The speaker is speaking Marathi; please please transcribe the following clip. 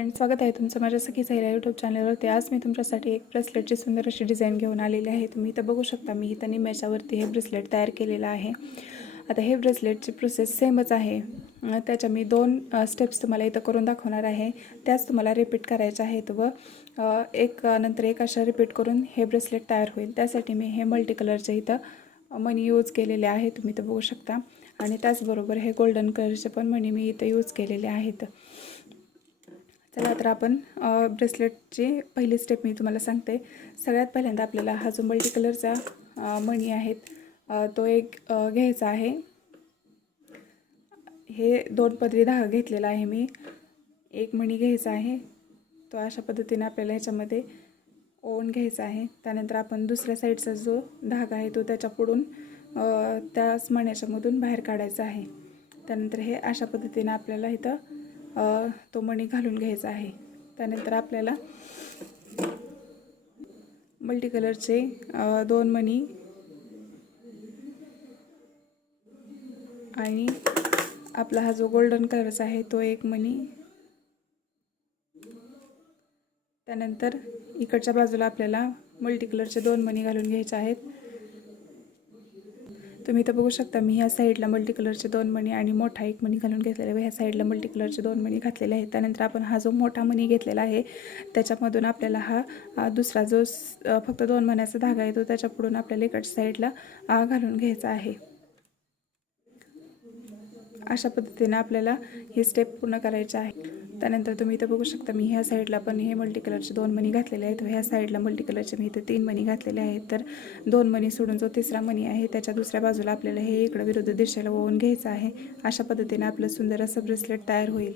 स्वागत आहे तुमचं माझ्या सखी साईरा यूट्यूब चॅनलवरती। आज मी तुमच्यासाठी एक ब्रेसलेटची सुंदर अशी डिझाईन घेऊन आलेली आहे। तुम्ही इथं बघू शकता, मी इथं निम्याच्यावरती हे ब्रेसलेट तयार केलेलं आहे। आता हे ब्रेसलेटची प्रोसेस सेमच आहे, त्याच्या मी 2 स्टेप्स तुम्हाला इथं करून दाखवणार आहे। त्याच तुम्हाला रिपीट करायच्या आहेत व एक नंतर एक अशा रिपीट करून हे ब्रेसलेट तयार होईल। त्यासाठी मी हे मल्टी कलरचे इथं मणी यूज केलेले आहे, तुम्ही इथं बघू शकता। आणि त्याचबरोबर हे गोल्डन कलरचे पण मणी मी इथं यूज केलेले आहेत। चला तर आपण ब्रेसलेटची पहिली स्टेप मी तुम्हाला सांगते। सगळ्यात पहिल्यांदा आपल्याला हा जो मल्टी कलरचा मणी आहेत तो एक घ्यायचा आहे। हे 2 पदरी धागा घेतलेला आहे मी। एक मणी घ्यायचा आहे, तो अशा पद्धतीने आपल्याला ह्याच्यामध्ये ओवून घ्यायचा आहे। त्यानंतर आपण दुसऱ्या साईडचा जो धागा आहे तो त्याच्या पुढून त्याच मण्याच्या मधून बाहेर काढायचा आहे। त्यानंतर हे अशा पद्धतीने आपल्याला इथं तो मणी घालून घ्यायचा आहे। त्यानंतर आपल्याला मल्टी कलरचे 2 मणी आणि आपला हा जो गोल्डन कलरचा आहे तो एक मणी, त्यानंतर इकडच्या बाजूला आपल्याला मल्टी कलरचे 2 मणी घालून घ्यायचे आहेत। तुम्ही इथं बघू शकता, मी ह्या साईडला मल्टी कलरचे 2 मणी आणि मोठा एक मणी घालून घेतलेला आहे व ह्या साईडला मल्टी कलरचे 2 मणी घातलेले आहेत। त्यानंतर आपण हा जो मोठा मणी घेतलेला आहे त्याच्यामधून आपल्याला हा दुसरा जो फक्त 2 मण्याचा धागा आहे तो त्याच्या पुढून आपल्याला इकडच्या साईडला घालून घ्यायचा आहे। अशा पद्धतीने आपल्याला ही स्टेप पूर्ण करायची आहे। त्यानंतर तुम्ही इथं बघू शकता, मी ह्या साईडला पण हे मल्टी कलरचे 2 मणी घातलेले आहेत व ह्या साईडला मल्टी कलरचे मी इथे 3 मणी घातलेले आहेत। तर 2 मणी सोडून जो तिसरा मणी आहे त्याच्या दुसऱ्या बाजूला आपल्याला हे इकडे विरुद्ध दिशेला ओवून घ्यायचं आहे। अशा पद्धतीने आपलं सुंदर असं ब्रेसलेट तयार होईल।